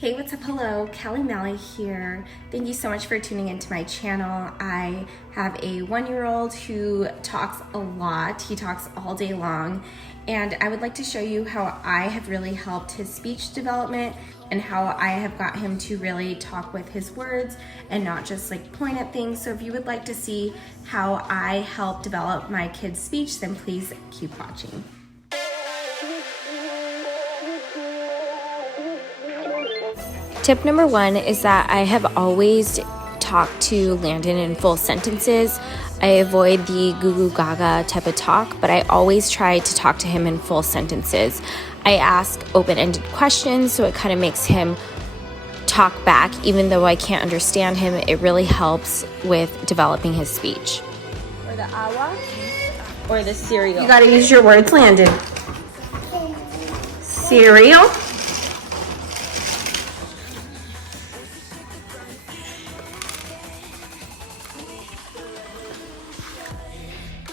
Hey, what's up? Hello, Cali Mely here. Thank you so much for tuning into my channel. I have a 1-year-old who talks a lot. He talks all day long, and I would like to show you how I have really helped his speech development and how I have got him to really talk with his words and not just like point at things. So if you would like to see how I help develop my kid's speech, then please keep watching. Tip number 1 is that I have always talked to Landon in full sentences. I avoid the goo goo gaga type of talk, but I always try to talk to him in full sentences. I ask open-ended questions, so it kind of makes him talk back. Even though I can't understand him, it really helps with developing his speech. Or the awa, or the cereal. You gotta use your words, Landon. Cereal.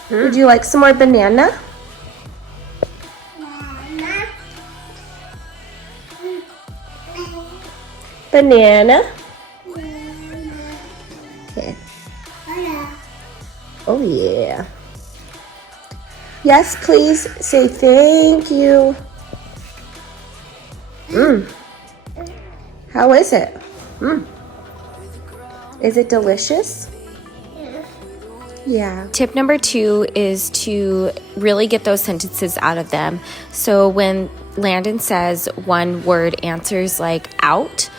Would you like some more banana? Banana. Okay. Oh yeah. Yes, please say thank you. How is it? Is it delicious? Yeah. Tip number 2 is to really get those sentences out of them. So when Landon says one word answers like out,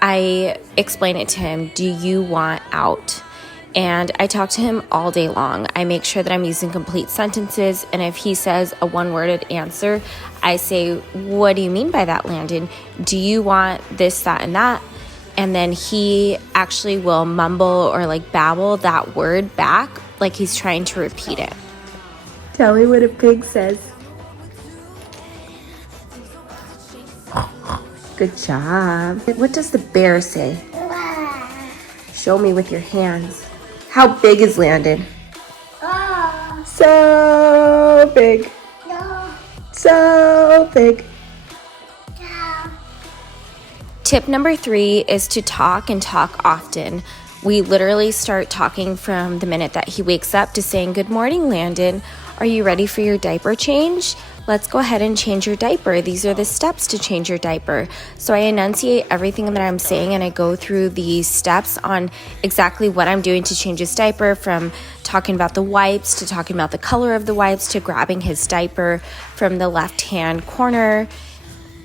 I explain it to him, do you want out? And I talk to him all day long. I make sure that I'm using complete sentences. And if he says a one-worded answer, I say, what do you mean by that, Landon? Do you want this, that, and that? And then he actually will mumble or like babble that word back like he's trying to repeat it. Tell me what a pig says. Good job. What does the bear say? Show me with your hands. How big is Landon? So big. So big. Tip number 3 is to talk and talk often. We literally start talking from the minute that he wakes up to saying, good morning, Landon. Are you ready for your diaper change? Let's go ahead and change your diaper. These are the steps to change your diaper. So I enunciate everything that I'm saying and I go through the steps on exactly what I'm doing to change his diaper, from talking about the wipes to talking about the color of the wipes to grabbing his diaper from the left-hand corner,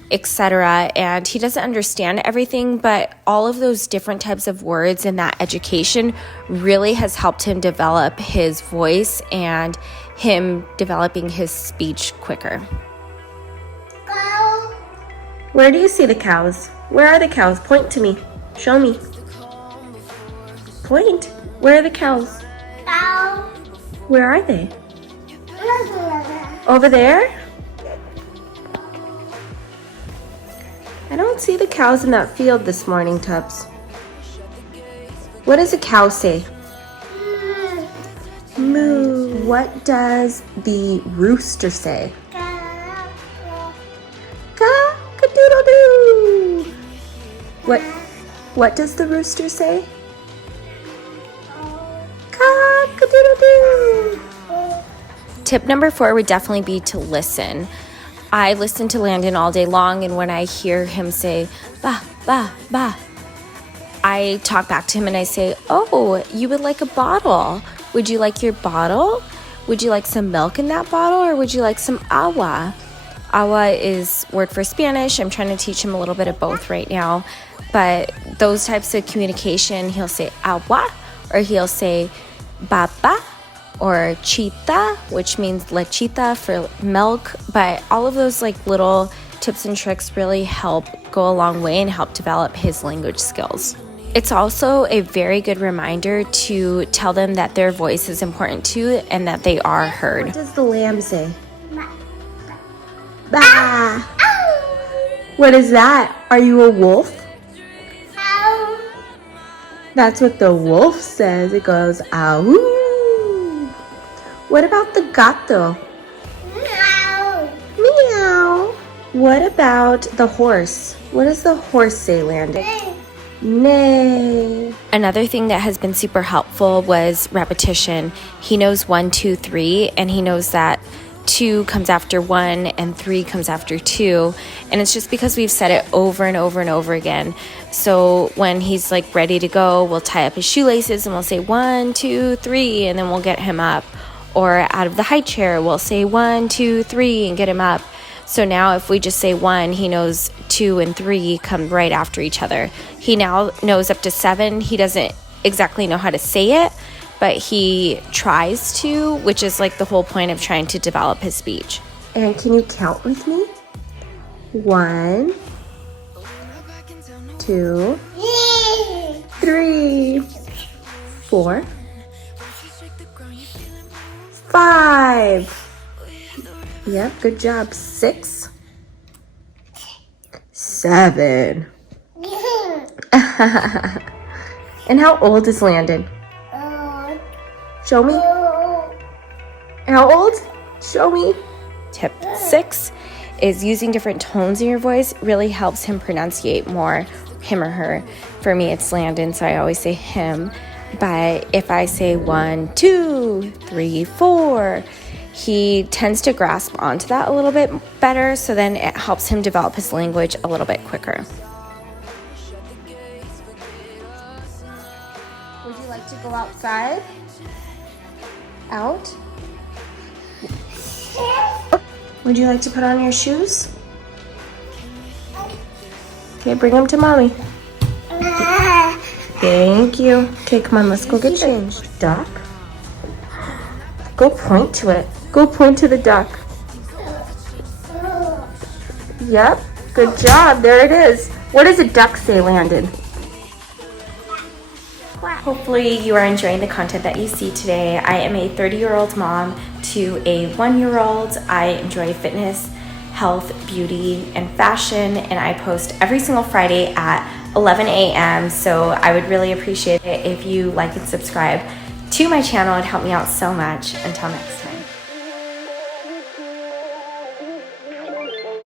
etc. And he doesn't understand everything, but all of those different types of words and that education really has helped him develop his voice and him developing his speech quicker. Cow. Where do you see the cows? Where are the cows? Point to me. Show me. Point. Where are the cows? Cow. Where are they? Over there? I don't see the cows in that field this morning, Tubbs. What does a cow say? Moo. What does the rooster say? Cock-a-doodle-doo. What does the rooster say? Cock-a-doodle-doo. Tip number 4 would definitely be to listen. I listen to Landon all day long, and when I hear him say, ba, ba, ba, I talk back to him and I say, oh, you would like a bottle. Would you like your bottle? Would you like some milk in that bottle, or would you like some agua? Agua is word for Spanish. I'm trying to teach him a little bit of both right now. But those types of communication, he'll say agua, or he'll say baba, or chita, which means lechita for milk. But all of those like little tips and tricks really help go a long way and help develop his language skills. It's also a very good reminder to tell them that their voice is important too and that they are heard. What does the lamb say? Bah. What is that? Are you a wolf? That's what the wolf says. It goes, ow. What about the gato? Meow. Meow. What about the horse? What does the horse say, Landon? Neigh. Another thing that has been super helpful was repetition. He knows 1, 2, 3, and he knows that 2 comes after 1 and 3 comes after 2. And it's just because we've said it over and over and over again. So when he's like ready to go, we'll tie up his shoelaces and we'll say 1, 2, 3, and then we'll get him up. Or out of the high chair, we'll say 1, 2, 3 and get him up. So now if we just say 1, he knows 2 and 3 come right after each other. He now knows up to 7. He doesn't exactly know how to say it, but he tries to, which is like the whole point of trying to develop his speech. And can you count with me? 1, 2, 3, 4, 5. Yep, good job. 6, 7. And how old is Landon? Show me. How old? Show me. Tip 6 is using different tones in your voice really helps him pronunciate more, him or her. For me, it's Landon, so I always say him. But if I say 1, 2, 3, 4, he tends to grasp onto that a little bit better, so then it helps him develop his language a little bit quicker. Would you like to go outside? Out? Would you like to put on your shoes? Okay, bring them to mommy. Thank you. Okay, come on, let's go get changed. Duck? Go point to it. Go point to the duck. Yep, good job. There it is. What does a duck say, Landon? Hopefully you are enjoying the content that you see today. I am a 30-year-old mom to a 1-year-old. I enjoy fitness, health, beauty, and fashion, and I post every single Friday at 11 a.m. So I would really appreciate it if you like and subscribe to my channel. It'd help me out so much. Until next time.